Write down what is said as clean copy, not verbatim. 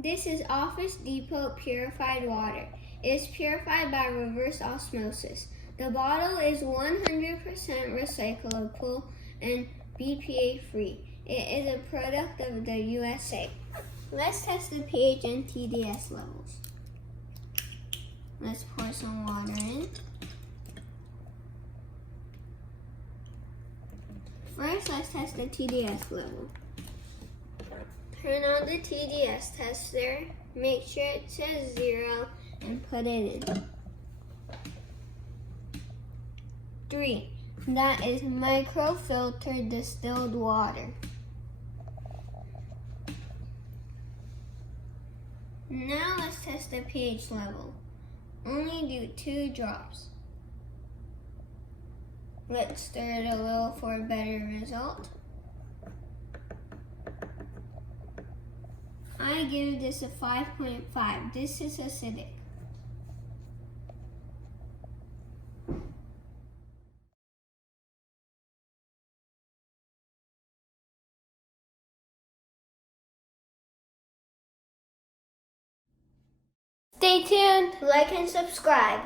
This is Office Depot Purified water. It is purified by reverse osmosis. The bottle is 100% recyclable and BPA free. It is a product of the USA. Let's test the pH and TDS levels. Let's pour some water in. First, let's test the TDS level. Turn on the TDS tester, make sure it says 0, and put it in. 3. That is microfiltered distilled water. Now let's test the pH level. Only do 2 drops. Let's stir it a little for a better result. I give this a 5.5. This is acidic. Stay tuned, like and subscribe.